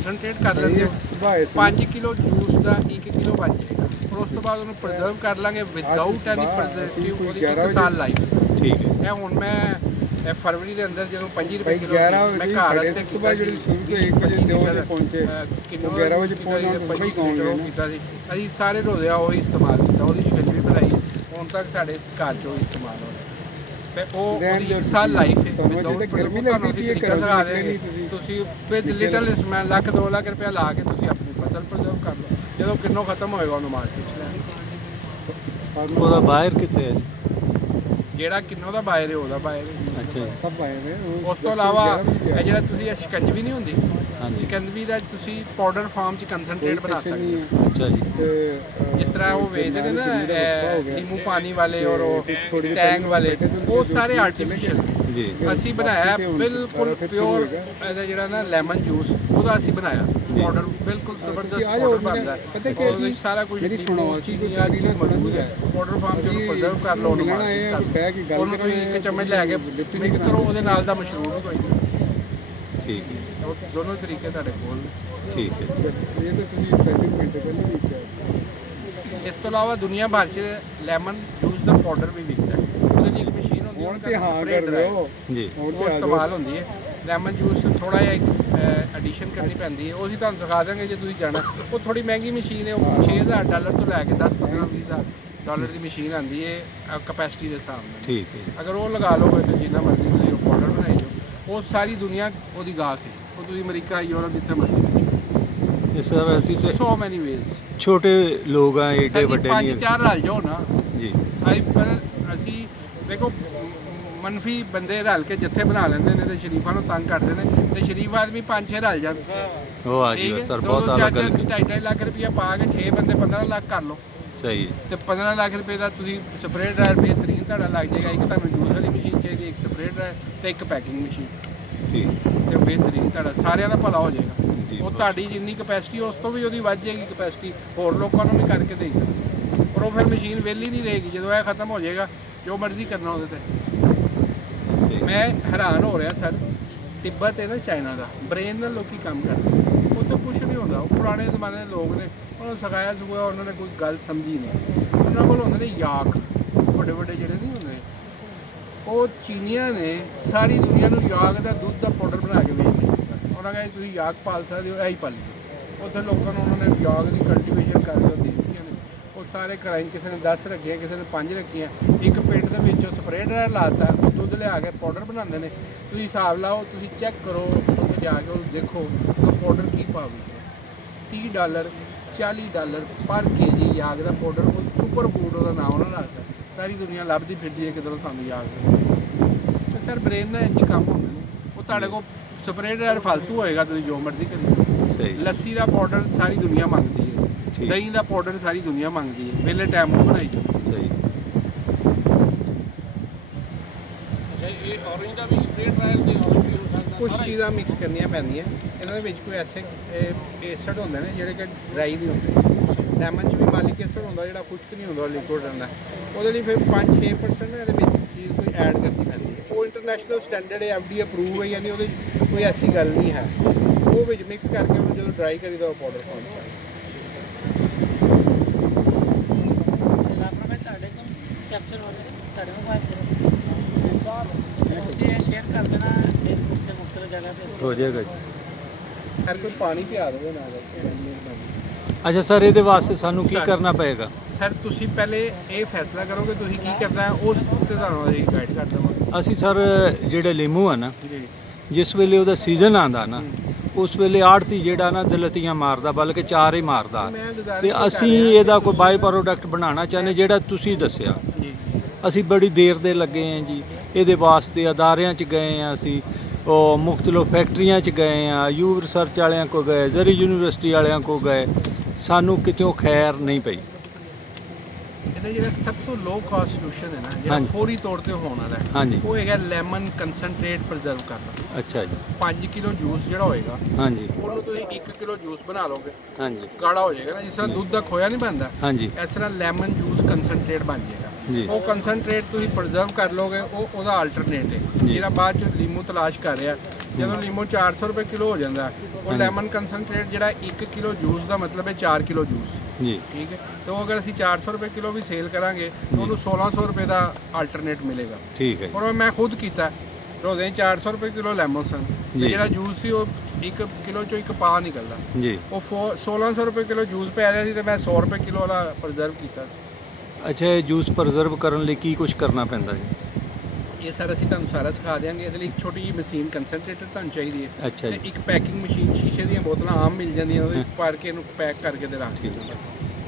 Concentrate ਕਰ ਲੈਂਦੇ ਹਾਂ 5 ਕਿਲੋ ਜੂਸ ਦਾ 1 ਕਿਲੋ ਬਣ ਜਾਏਗਾ। ਔਰ ਉਸ ਤੋਂ ਬਾਅਦ ਉਹਨੂੰ ਪ੍ਰੀਜ਼ਰਵ ਕਰ ਲਾਂਗੇ ਵਿਦਆਊਟ ਐਨੀ ਪ੍ਰੀਜ਼ਰਵੇਟਿਵ, ਉਹਦੀ 1 ਸਾਲ ਲਾਈਫ। ਠੀਕ ਹੈ। ਇਹ ਹੁਣ ਮੈਂ ਫਰਵਰੀ ਦੇ ਅੰਦਰ ਜਦੋਂ 5 ਰੁਪਏ ਕਿਲੋ ਮੈਂ ਘਰ ਤੇ ਸੁਬਹ ਜਿਹੜੀ ਸ਼ੁਰੂ ਤੋਂ 1 ਵਜੇ 2 ਵਜੇ ਪਹੁੰਚੇ, 11 ਵਜੇ ਪਹੁੰਚਣਾ ਤੁਸੀਂ ਕਹੋਗੇ ਕੀਤਾ ਸੀ। ਅਸੀਂ ਸਾਰੇ ਰੋਜ਼ਿਆ ਉਹੀ ਇਸਤੇਮਾਲ ਕੀਤਾ, ਉਹਦੀ ਸ਼ਿਕੰਜਵੀ ਬਣਾਈ, ਹੁਣ ਤੱਕ ਸਾਡੇ ਘਰ 'ਚ ਉਹੀ ਇਸਤੇਮਾਲ ਹੋ ਰਿਹਾ। ਤੇ ਉਹ 1 ਸਾਲ ਲਾਈਫ ਹੈ। ਗਰਮੀ ਲੱਗਦੀ ਹੈ ਤੁਸੀਂ ਵਿਦ ਲਿਟਲ ਇਸਤੇਮਾਲ 1 ਲੱਖ 2 ਲੱਖ ਰੁਪਇਆ ਲਾ ਕੇ ਤੁਸੀਂ ਆਪਣੀ ਫਸਲ ਪ੍ਰੀਜ਼ਰਵ ਕਰ ਲਓ। ਜਦੋਂ ਕਿੰਨੋ ਖਤਮ ਹੋਏਗਾ ਉਹਨੂੰ ਮਾਰਕੀਟ 'ਚ ਲੈਣ। ਉਹਦਾ ਬਾਹਰ ਕਿੱਥੇ ਹੈ? ਜਿਹੜਾ ਕਿੰਨੋ ਦਾ ਬਾਇਰ ਹੈ ਉਹਦਾ ਬਾਇਰ ਹੈ। ਅੱਛਾ ਜੀ। ਸਭ ਆਏ ਨੇ। ਉਸ ਤੋਂ ਇਲਾਵਾ ਇਹ ਜਿਹੜਾ ਤੁਸੀਂ ਸ਼ਿਕੰਜਵੀ ਨਹੀਂ ਹੁੰਦੀ, ਹਾਂਜੀ। ਸ਼ਿਕੰਜਵੀ ਦਾ ਤੁਸੀਂ ਪਾਊਡਰ ਫਾਰਮ 'ਚ ਕੰਸਨਟ੍ਰੇਟ ਬਣਾ ਸਕਦੇ ਹੋ। ਅੱਛਾ ਜੀ। ਜਿਸ ਤਰ੍ਹਾਂ ਉਹ ਵੇਚਦੇ ਨੇ ਨਾ ਨੀੰਬੂ ਪਾਣੀ ਵਾਲੇ ਔਰ ਉਹ ਟੈਂਗ ਵਾਲੇ, ਉਹ ਸਾਰੇ ਆਰਟੀਫੀਸ਼ੀਅਲ ਜੀ। ਅਸੀਂ ਬਣਾਇਆ ਬਿਲਕੁਲ ਪਿਓਰ। ਇਹਦਾ ਜਿਹੜਾ ਨਾ ਲੈਮਨ ਜੂਸ ਉਹਦਾ ਅਸੀਂ ਬਣਾਇਆ ਪਾਊਡਰ, ਬਿਲਕੁਲ ਜ਼ਬਰਦਸਤ ਪਾਊਡਰ ਬਣਦਾ ਹੈ। ਉਹਦੇ ਵਿੱਚ ਸਾਰਾ ਕੁਝ ਚੀਨੀਆਂ ਦੀ ਮੌਜੂਦ ਹੈ। ਪਾਊਡਰ ਫਾਰਮ 'ਚ ਉਹਨੂੰ ਪ੍ਰੀਜ਼ਰਵ ਕਰ ਲਓ, ਉਹਨੂੰ ਤੁਸੀਂ 1 ਚਮਚ ਲੈ ਕੇ ਮਿਕਸ ਕਰੋ, ਉਹਦੇ ਨਾਲ ਦਾ ਮਸ਼ਰੂਮ ਹੀ ਕੋਈ ਨਹੀਂ। ਠੀਕ ਹੈ। ਉਹ ਦੋਨੋਂ ਤਰੀਕੇ ਤੁਹਾਡੇ ਕੋਲ ਨੇ। ਠੀਕ ਹੈ। ਇਹ ਤਾਂ ਤੁਸੀਂ 35 ਮਿੰਟ ਪਹਿਲਾਂ ਵੀ ਕਿਹਾ। ਇਸ ਤੋਂ ਇਲਾਵਾ ਦੁਨੀਆ ਭਰ 'ਚ ਲੈਮਨ ਜੂਸ ਦਾ ਪਾਊਡਰ ਵੀ ਵਿਕਦਾ ਹੈ। ਉਹਦੇ ਲਈ ਇੱਕ ਮਸ਼ੀਨ ਹੁੰਦੀ ਹੈ, ਹੁਣ ਤੇ ਹਾਂ ਕਰ ਲਿਓ ਜੀ। ਉਹ ਇਸਤੇਮਾਲ ਹੁੰਦੀ ਹੈ। ਲੈਮਨ ਜੂਸ ਥੋੜਾ ਜਿਹਾ ਐਡੀਸ਼ਨ ਕਰਨੀ ਪੈਂਦੀ ਹੈ, ਉਹ ਅਸੀਂ ਤੁਹਾਨੂੰ ਦਿਖਾ ਦਾਂਗੇ ਜੇ ਤੁਸੀਂ ਜਾਣਾ। ਉਹ ਥੋੜੀ ਮਹਿੰਗੀ ਮਸ਼ੀਨ ਹੈ, ਉਹ $6000 ਤੋਂ ਲੈ ਕੇ 10-15-20 ਦੀ ਮਸ਼ੀਨ ਆਉਂਦੀ ਹੈ ਕਪੈਸਿਟੀ ਦੇ ਹਿਸਾਬ ਨਾਲ। ਠੀਕ ਹੈ। ਅਗਰ ਉਹ ਲਗਾ ਲਓਗੇ ਤਾਂ ਜਿੰਨਾ ਮਰਜ਼ੀ ਤੁਸੀਂ ਉਹ ਪਾਊਡਰ ਬਣਾਈ ਜਾਓ। ਉਹ ਸਾਰੀ ਦੁਨੀਆ ਉਹਦੀ ਗਾਹਕ ਹੈ। ਉਹ ਤੁਸੀਂ ਅਮਰੀਕਾ, ਯੂਰਪ, ਜਿੱਥੇ ਮਰਜ਼ੀ ਇਸ ਤਰ੍ਹਾਂ ਅਸੀਂ ਤੇ ਸੋ ਮੈਨੀ ਵੇਜ਼ ਛੋਟੇ ਲੋਕ ਆ, ਏਡੇ ਵੱਡੇ ਨਹੀਂ। 5-4 ਰਲ ਜਾਓ ਨਾ ਜੀ। ਅਸੀਂ ਦੇਖੋ ਮਨਫੀ ਬੰਦੇ ਰਲ ਕੇ ਜਿੱਥੇ ਬਣਾ ਲੈਂਦੇ ਨੇ ਤੇ ਸ਼ਰੀਫਾਂ ਨੂੰ ਤੰਗ ਕਰਦੇ ਨੇ, ਤੇ ਸ਼ਰੀਫ ਆਦਮੀ 5-6 ਰਲ ਜਾਣ। ਉਹ ਆ ਜੀ ਸਰ, ਬਹੁਤ ਅਲੱਗ ਗੱਲ। 2.5 ਲੱਖ ਰੁਪਇਆ ਪਾ ਕੇ 6 ਬੰਦੇ 15 ਲੱਖ ਕਰ ਲਓ। ਸਹੀ। ਤੇ 15 ਲੱਖ ਰੁਪਏ ਦਾ ਤੁਸੀਂ ਸਪਰੇਅ ਡਰਾਇਰ ਬਿਹਤਰੀਨ ਤੁਹਾਡਾ ਲੱਗ ਜਾਏਗਾ। ਇੱਕ ਤੁਹਾਨੂੰ ਜੂਸ ਵਾਲੀ ਮਸ਼ੀਨ ਚਾਹੀਦੀ, ਇੱਕ ਸਪਰੇਅ ਡਰਾਇਰ ਤੇ ਇੱਕ ਪੈਕਿੰਗ ਮਸ਼ੀਨ। ਠੀਕ। ਤੇ ਬਿਹਤਰੀਨ ਤੁਹਾਡਾ ਸਾਰਿਆਂ ਦਾ ਭਲਾ ਹੋ ਜਾਏਗਾ। ਜੀ। ਉਹ ਤੁਹਾਡੀ ਜਿੰਨੀ ਕਪੈਸਿਟੀ ਉਸ ਤੋਂ ਵੀ ਉਹਦੀ ਵੱਧ ਜਾਏਗੀ ਕਪੈਸਿਟੀ, ਹੋਰ ਲੋਕਾਂ ਨੂੰ ਵੀ ਕਰਕੇ ਦੇਈ ਜਾਓ। ਪਰ ਉਹ ਫਿਰ ਮਸ਼ੀਨ ਵਿਹਲੀ ਨਹੀਂ ਰਹੇਗੀ। ਜਦੋਂ ਇਹ ਖਤਮ ਹੋ ਜਾਏਗਾ ਜੋ ਮਰਜ਼ੀ ਕਰਨਾ ਉਹਦੇ ਤੇ। ਮੈਂ ਹੈਰਾਨ ਹੋ ਰਿਹਾ ਸਰ, ਤਿੱਬਤ ਹੈ ਨਾ ਚਾਈਨਾ ਦਾ, ਬ੍ਰੇਨ ਨਾਲ ਲੋਕੀ ਕੰਮ ਕਰਦੇ, ਉਹ ਤਾਂ ਕੁਛ ਨਹੀਂ ਹੁੰਦਾ। ਉਹ ਪੁਰਾਣੇ ਜ਼ਮਾਨੇ ਦੇ ਲੋਕ ਨੇ, ਉਹਨਾਂ ਨੂੰ ਸਿਖਾਇਆ ਸਿਖਾਇਆ, ਉਹਨਾਂ ਨੇ ਕੋਈ ਗੱਲ ਸਮਝੀ ਨਹੀਂ। ਉਹਨਾਂ ਕੋਲ ਹੁੰਦੇ ਨੇ ਯਾਕ, ਵੱਡੇ ਵੱਡੇ ਜਿਹੜੇ ਨਹੀਂ ਹੁੰਦੇ। ਉਹ ਚੀਨੀਆਂ ਨੇ ਸਾਰੀ ਦੁਨੀਆ ਨੂੰ ਯਾਕ ਦਾ ਦੁੱਧ ਦਾ ਪਾਊਡਰ ਬਣਾ ਕੇ ਵੇਚ ਦਿੱਤਾ। ਉਹਨਾਂ ਕਹਿੰਦੇ ਤੁਸੀਂ ਯਾਕ ਪਾਲ ਸਕਦੇ ਹੋ, ਇਹੀ ਪਾਲੀ। ਉੱਥੇ ਲੋਕਾਂ ਨੂੰ ਉਹਨਾਂ ਨੇ ਯਾਕ ਦੀ ਕਲਟੀਵੇਸ਼ਨ ਕਰਕੇ ਉਹ ਦੇ ਦਿੱਤੀਆਂ ਨੇ। ਉਹ ਸਾਰੇ ਘਰਾਂ 'ਚ ਕਿਸੇ ਨੇ 10 ਰੱਖੀਆਂ, ਕਿਸੇ ਨੇ 5 ਰੱਖੀਆਂ। ਇੱਕ ਪਿੰਡ ਦੇ ਵਿੱਚ ਉਹ ਸਪਰੇਅ ਡਰਾਇਰ ਲਾਤਾ, ਉਹ ਦੁੱਧ ਲਿਆ ਕੇ ਪਾਊਡਰ ਬਣਾਉਂਦੇ ਨੇ। ਤੁਸੀਂ ਹਿਸਾਬ ਲਾਓ, ਤੁਸੀਂ ਚੈੱਕ ਕਰੋ, ਉੱਥੇ ਜਾ ਕੇ ਉਹ ਦੇਖੋ ਉਹ ਪਾਊਡਰ ਕੀ ਪਾਵੇ। $30 $40 ਪਰ kg ਯਾਕ ਦਾ ਪਾਊਡਰ। ਉਹ ਸੁਪਰ ਫੂਡ ਉਹਦਾ ਨਾਮ ਉਹਨਾਂ ਰੱਖਦਾ। ਸਾਰੀ ਦੁਨੀਆ ਲੱਭਦੀ ਫਿਰਦੀ ਹੈ ਕਿਧਰੋਂ ਸਾਨੂੰ ਯਾਕ ਦੇ। ਤੇ ਸਰ ਬ੍ਰੇਨ ਨਾਲ ਇੰਝ ਕੰਮ ਹੁੰਦੇ ਨੇ। ਉਹ ਤੁਹਾਡੇ ਕੋਲ ਸਪਰੇਅ ਡਰਾਇਰ ਫਾਲਤੂ ਹੋਏਗਾ, ਤੁਸੀਂ ਜੋ ਮਰਜ਼ੀ ਕਰੀ। ਸਹੀ। ਲੱਸੀ ਦਾ ਪਾਊਡਰ ਸਾਰੀ ਦੁਨੀਆ ਮੰਗਦੀ ਹੈ, ਦਹੀਂ ਦਾ ਪਾਊਡਰ ਸਾਰੀ ਦੁਨੀਆ ਮੰਗਦੀ ਹੈ। ਵਿਹਲੇ ਟਾਈਮ ਨੂੰ ਬਣਾਈ ਜਾਓ। ਸਹੀ। ਇਹ ਔਰੇਂਜ ਦਾ ਵੀ ਸਪਰੇਅ ਡਰਾਇਰ ਤੇ ਔਰੇਂਜ ਵੀ ਹੋ ਸਕਦਾ। ਕੁਝ ਚੀਜ਼ਾਂ ਮਿਕਸ ਕਰਨੀਆਂ ਪੈਂਦੀਆਂ ਇਹਨਾਂ ਦੇ ਵਿੱਚ। ਕੋਈ ਐਸੇ ਐਸਿਡ ਹੁੰਦੇ ਨੇ ਜਿਹੜੇ ਕਿ ਡਰਾਈ ਨਹੀਂ ਹੁੰਦੇ। ਲੈਮਨ 'ਚ ਵੀ ਮਾਲਿਕ ਐਸਿਡ ਹੁੰਦਾ ਜਿਹੜਾ ਖੁਸ਼ਕ ਨਹੀਂ ਹੁੰਦਾ, ਲਿਕੁਇਡ ਰਹਿੰਦਾ। ਉਹਦੇ ਲਈ ਫਿਰ 5-6% ਇਹਦੇ ਵਿੱਚ ਚੀਜ਼ ਕੋਈ ਐਡ ਕਰਨੀ ਪੈਂਦੀ ਹੈ। ਉਹ ਇੰਟਰਨੈਸ਼ਨਲ ਸਟੈਂਡਰਡ ਹੈ, FDA ਅਪਰੂਵ ਹੈ, ਯਾਨੀ ਉਹਦੇ ਕੋਈ ਐਸੀ ਗੱਲ ਨਹੀਂ ਹੈ। ਉਹ ਵਿੱਚ ਮਿਕਸ ਕਰਕੇ ਉਹ ਜਦੋਂ ਡਰਾਈ ਕਰੀਦਾ ਉਹ ਪਾਊਡਰ ਫਾਰਮ ਚ ਕੈਪਚਰ ਹੋ ਰਿਹਾ ਤੁਹਾਡੇ ਮੋਬਾਈਲ 'ਤੇ। ਤੁਸੀਂ ਇਹ ਸ਼ੇਅਰ ਕਰ ਦੇਣਾ ਫੇਸਬੁੱਕ ਤੇ ਮੁਖਤਲਿਫ ਜਗ੍ਹਾ ਤੇ ਹੋ ਜਾਏਗਾ ਜੀ। ਸਰ ਕੋਈ ਪਾਣੀ ਪਿਆ ਦੇਵੇ ਨਾਲ। ਅੱਛਾ ਸਰ, ਇਹਦੇ ਵਾਸਤੇ ਸਾਨੂੰ ਕੀ ਕਰਨਾ ਪਏਗਾ? ਸਰ ਤੁਸੀਂ ਪਹਿਲੇ ਇਹ ਫੈਸਲਾ ਕਰੋ ਕਿ ਤੁਸੀਂ ਕੀ ਕਰਨਾ ਹੈ, ਉਸ ਤੇ ਤੁਹਾਨੂੰ ਅਸੀਂ ਗਾਈਡ ਕਰ ਦੇਵਾਂਗੇ। ਅਸੀਂ ਸਰ ਜਿਹੜੇ ਲਿਮੂ ਆ ਨਾ, ਜੀ ਜਿਸ ਵੇਲੇ ਉਹਦਾ ਸੀਜ਼ਨ ਆਉਂਦਾ ਨਾ, ਉਸ ਵੇਲੇ ਆੜਤੀ ਜਿਹੜਾ ਨਾ ਦਲਤੀਆਂ ਮਾਰਦਾ, ਬਲਕਿ 4 ਹੀ ਮਾਰਦਾ। ਤੇ ਅਸੀਂ ਇਹਦਾ ਕੋਈ ਬਾਈ ਪ੍ਰੋਡਕਟ ਬਣਾਉਣਾ ਚਾਹੁੰਦੇ ਜਿਹੜਾ ਤੁਸੀਂ ਦੱਸਿਆ। ਅਸੀਂ ਬੜੀ ਦੇਰ ਦੇ ਲੱਗੇ ਹਾਂ ਜੀ ਇਹਦੇ ਵਾਸਤੇ। ਅਦਾਰਿਆਂ 'ਚ ਗਏ ਹਾਂ ਅਸੀਂ, ਉਹ ਮੁਖਤਲਿਫ ਫੈਕਟਰੀਆਂ 'ਚ ਗਏ ਹਾਂ, ਯੂ ਰਿਸਰਚ ਵਾਲਿਆਂ ਕੋਲ ਗਏ, ਜ਼ਰੀ ਯੂਨੀਵਰਸਿਟੀ ਵਾਲਿਆਂ ਕੋਲ ਗਏ, ਸਾਨੂੰ ਕਿਤੋਂ ਖੈਰ ਨਹੀਂ ਪਈ। ਇਹਦਾ ਜਿਹੜਾ ਸਭ ਤੋਂ ਲੋ ਕਾਸਟ ਸੋਲੂਸ਼ਨ ਹੈ ਨਾ, ਜਿਹੜਾ ਫੌਰੀ ਤੌਰ ਤੇ ਹੋਣ ਵਾਲਾ ਹੈ, ਉਹ ਹੈਗਾ ਲੈਮਨ ਕੰਸਨਟ੍ਰੇਟ ਪ੍ਰੀਜ਼ਰਵ ਕਰਨਾ। ਅੱਛਾ ਜੀ। 5 ਕਿਲੋ ਜੂਸ ਜਿਹੜਾ ਹੋਏਗਾ, ਹਾਂਜੀ, ਉਹਨੂੰ ਤੁਸੀਂ 1 ਕਿਲੋ ਜੂਸ ਬਣਾ ਲਓਗੇ, ਹਾਂਜੀ, ਗਾੜਾ ਹੋ ਜਾਏਗਾ ਨਾ, ਜਿਸ ਤਰ੍ਹਾਂ ਦੁੱਧ ਦਾ ਖੋਇਆ ਨਹੀਂ ਬਣਦਾ, ਹਾਂਜੀ, ਇਸ ਤਰ੍ਹਾਂ ਲੈਮਨ ਜੂਸ ਕੰਸਨਟ੍ਰੇਟ ਬਣ ਜਾਏਗਾ। ਉਹ ਕੰਸਨਟ੍ਰੇਟ ਤੁਸੀਂ ਪ੍ਰੀਜ਼ਰਵ ਕਰ ਲੋਗੇ, ਉਹ ਉਹਦਾ ਆਲਟਰਨੇਟ ਹੈ ਜਿਹੜਾ ਬਾਅਦ ਚ ਲੀਮੂ ਤਲਾਸ਼ ਕਰ ਰਿਹਾ। ਜਦੋਂ ਲੀਮੂ 400 ਰੁਪਏ ਕਿਲੋ ਹੋ ਜਾਂਦਾ, ਉਹ ਲੈਮਨ ਕੰਸਨਟ੍ਰੇਟ ਜਿਹੜਾ 1 ਕਿਲੋ ਜੂਸ ਦਾ ਮਤਲਬ ਹੈ 4 ਕਿਲੋ ਜੂਸ, ਜੀ ਠੀਕ ਹੈ। ਤੇ ਉਹ ਅਗਰ ਅਸੀਂ 400 ਰੁਪਏ ਕਿਲੋ ਵੀ ਸੇਲ ਕਰਾਂਗੇ ਤਾਂ ਉਹਨੂੰ 1600 ਰੁਪਏ ਦਾ ਆਲਟਰਨੇਟ ਮਿਲੇਗਾ। ਠੀਕ ਹੈ ਔਰ ਉਹ ਮੈਂ ਖੁਦ ਕੀਤਾ, ਰੋਜ਼ੇ 400 ਰੁਪਏ ਕਿਲੋ ਲੈਮਨ ਸਨ ਤੇ ਜੀ। ਜਿਹੜਾ ਜੂਸ ਸੀ ਉਹ 1 ਕਿਲੋ ਚੋਂ ਇੱਕ ਪਾ ਨਿਕਲਦਾ, ਜੀ। ਉਹ 1600 ਰੁਪਏ ਕਿਲੋ ਜੂਸ ਪੈ ਰਿਹਾ ਸੀ ਤੇ ਮੈਂ 100 ਰੁਪਏ ਕਿਲੋ ਵਾਲਾ ਪ੍ਰੀਜ਼ਰਵ ਕੀਤਾ ਸੀ। ਅੱਛਾ, ਇਹ ਜੂਸ ਪ੍ਰੀਜ਼ਰਵ ਕਰਨ ਲਈ ਕੀ ਕੁਝ ਕਰਨਾ ਪੈਂਦਾ ਜੀ? ਇਹ ਸਰ ਅਸੀਂ ਤੁਹਾਨੂੰ ਸਾਰਾ ਸਿਖਾ ਦਿਆਂਗੇ। ਇਹਦੇ ਲਈ ਇੱਕ ਛੋਟੀ ਜਿਹੀ ਮਸ਼ੀਨ ਕੰਸਨਟ੍ਰੇਟਰ ਤੁਹਾਨੂੰ ਚਾਹੀਦੀ ਹੈ ਅੱਛਾ ਤੇ ਜੀ, ਇੱਕ ਪੈਕਿੰਗ ਮਸ਼ੀਨ, ਸ਼ੀਸ਼ੇ ਦੀਆਂ ਬੋਤਲਾਂ ਆਮ ਮਿਲ ਜਾਂਦੀਆਂ, ਉਹਦੇ ਵਿੱਚ ਭਰ ਕੇ ਇਹਨੂੰ ਪੈਕ ਕਰਕੇ ਤੇ ਰੱਖ ਠੀਕ ਦਿੰਦੇ।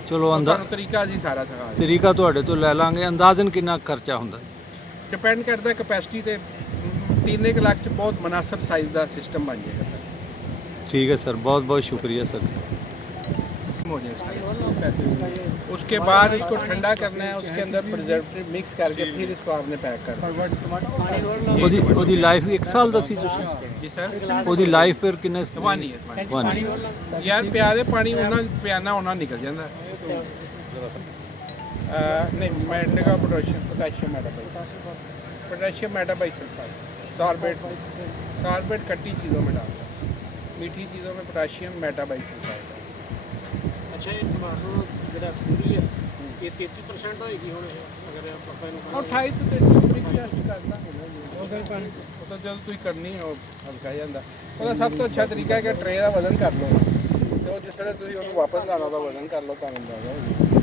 ਚਲੋ ਤੁਹਾਨੂੰ ਤਰੀਕਾ ਅਸੀਂ ਸਾਰਾ ਸਿਖਾ ਦਿਆਂਗੇ। ਤਰੀਕਾ ਤੁਹਾਡੇ ਤੋਂ ਲੈ ਲਾਂਗੇ। ਅੰਦਾਜ਼ਨ ਕਿੰਨਾ ਖਰਚਾ ਹੁੰਦਾ? ਡਿਪੈਂਡ ਕਰਦਾ ਕਪੈਸਿਟੀ ਤੇ। 3 ਲੱਖ ਚ ਬਹੁਤ ਮੁਨਾਸਿਬ ਸਾਈਜ਼ ਦਾ ਸਿਸਟਮ ਬਣ ਜਾਏਗਾ ਸਰ। ठीक है सर, बहुत बहुत शुक्रिया सर। हो जाए सारे। उसके बाद इसको ठंडा करना है, उसके अंदर प्रिजर्वेटिव मिक्स करके फिर इसको आपने पैक करना है। ਉਹਦੀ ਲਾਈਫ 1 ਸਾਲ ਦੱਸੀ ਤੁਸੀਂ? जी सर, ਉਹਦੀ ਲਾਈਫ ਫਿਰ ਕਿੰਨੇ? 1 ईयर। 1 year। यार ਪਿਆ ਦੇ ਪਾਣੀ ਉਹਨਾਂ ਪਿਆਨਾ ਉਹਨਾਂ ਨਿਕਲ ਜਾਂਦਾ। नहीं मैंने का पोटेशियम मेटाबाइसल्फाइड, सॉर्बेट खट्टी चीज़ों में डालते हैं, मीठी चीज़ों में पोटेशियम मेटाबाइसल्फाइड। ਅੱਛਾ, ਇਹ ਟਮਾਟਰ ਜਿਹੜਾ ਪੂਰੀ ਹੈ ਇਹ 33% ਹੋਏਗੀ ਹੁਣ ਅਗਰ ਆਪਾਂ ਇਹਨੂੰ और 28 तो 33 टेस्ट करता ਉਹ ਤਾਂ ਜਦੋਂ ਤੁਸੀਂ ਕਰਨੀ ਹੈ ਉਹ ਹਲਕਾ ਜਾਂਦਾ। ਉਹਦਾ ਸਭ ਤੋਂ ਅੱਛਾ ਤਰੀਕਾ ਹੈ ਕਿ ਟਰੇ ਦਾ ਵਜ਼ਨ ਕਰ ਲਓ ਤੇ ਉਹ ਜਿਸ ਵੇਲੇ ਤੁਸੀਂ ਉਹਨੂੰ ਵਾਪਸ ਲਾਣਾ ਉਹਦਾ ਵਜ਼ਨ ਕਰ ਲਓ ਤਾਂ ਅੰਦਾਜ਼ਾ ਹੋ ਜਾਊਗਾ।